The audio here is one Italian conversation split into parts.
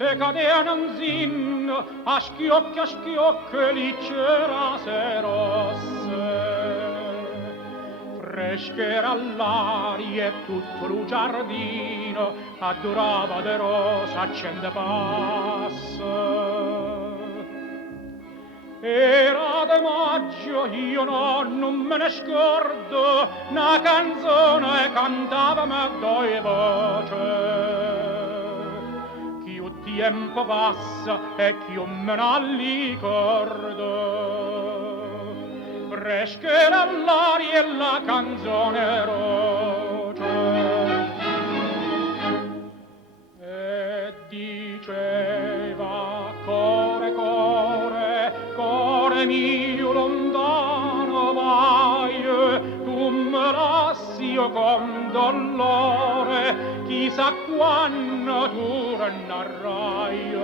te cadeano zin, a schiocco lì c'era se rosse. Freschera all'aria e tutto lo giardino addurava de rosa accende passa. Era de maggio, io non me ne scordo, una canzone cantava me due voce. Chiù tempo passa e chiù me ne ricordo. Freschera all'aria e la canzone roce. E diceva core, core mio lontano vai, tu me lasci io con dolore, chissà quando tornerai.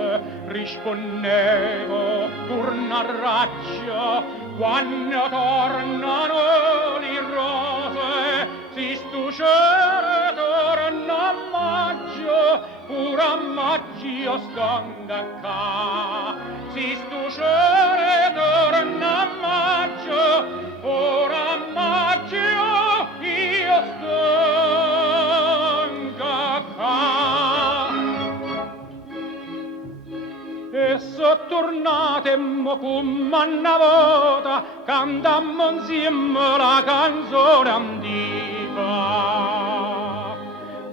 Rispondevo, torneraccia, quando tornano le rose, si stucere torna a maggio, pure a maggio stanga qua. Si stucere torna a maggio, pure a maggio io stanga qua. E sottornatemmo come una volta, cantammo insieme la canzone antica.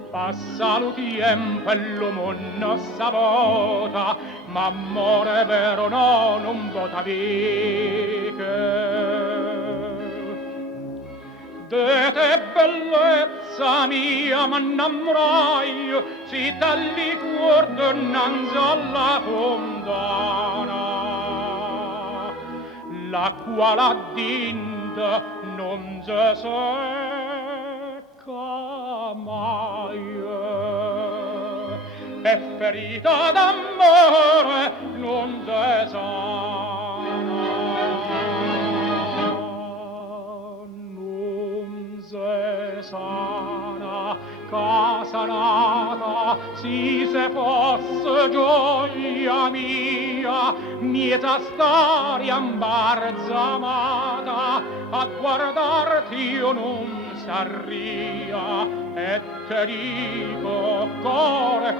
Passa lo tempo e l'uomo non s'avota, ma amore vero no, non vota viche. De te bellezza mia m'innamorai, si talli cuor dinanzi alla fontana, la quale addinta non si secca mai. E ferita d'amore non si sana, non si sana, casa nata, si se fosse gioia mia, mieta storia imbarzamata, a guardarti io non s'arria, e te dico, core,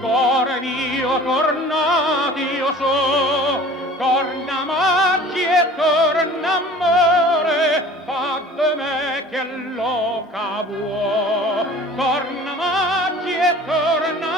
core mio, tornati io so, torna maggi e torna amore, fa de me che lo cavo, torna maggi e torna